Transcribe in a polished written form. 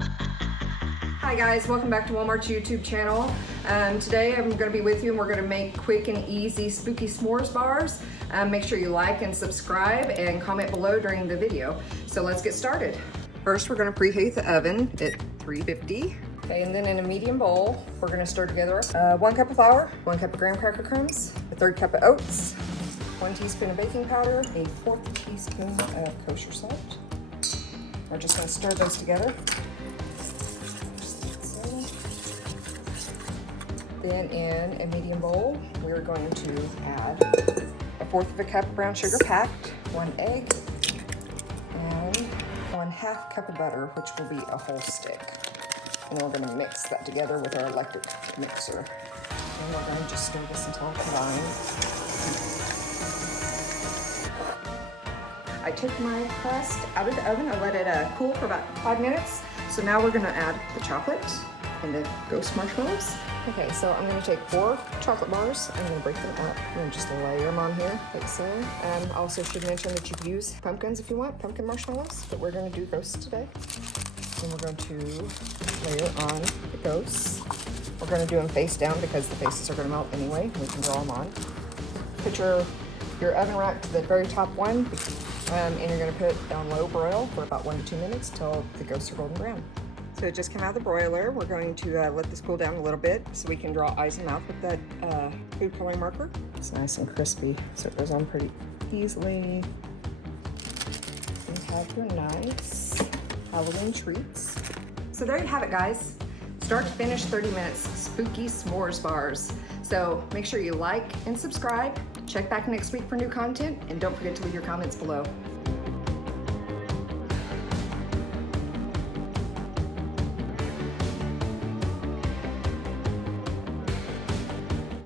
Hi guys, welcome back to Walmart's YouTube channel. Today I'm going to be with you and we're going to make quick and easy spooky s'mores bars. Make sure you like and subscribe and comment below during the video. So let's get started. First we're going to preheat the oven at 350. Okay, and then in a medium bowl we're going to stir together 1 cup of flour, 1 cup of graham cracker crumbs, a 1/3 cup of oats, 1 teaspoon of baking powder, a 1/4 teaspoon of kosher salt. We're just going to stir those together. Then in a medium bowl, we're going to add a 1/4 cup of brown sugar packed, 1 egg, and 1/2 cup of butter, which will be a whole stick. And we're going to mix that together with our electric mixer. And we're going to just stir this until it combines. I took my crust out of the oven. I let it cool for about 5 minutes. So now we're going to add the chocolate and the ghost marshmallows. Okay, so I'm going to take 4 chocolate bars. I'm going to break them up and just layer them on here, like so. I also should mention that you can use pumpkins if you want, pumpkin marshmallows, but we're going to do ghosts today. And we're going to layer on the ghosts. We're going to do them face down because the faces are going to melt anyway. We can draw them on. Put your oven rack to the very top one, and you're going to put it on low broil for about 1 to 2 minutes till the ghosts are golden brown. So it just came out of the broiler. We're going to let this cool down a little bit so we can draw eyes and mouth with that food coloring marker. It's nice and crispy, so it goes on pretty easily. You have your nice Halloween treats. So there you have it, guys. Start to finish, 30 minutes, spooky s'mores bars. So make sure you like and subscribe. Check back next week for new content, and don't forget to leave your comments below.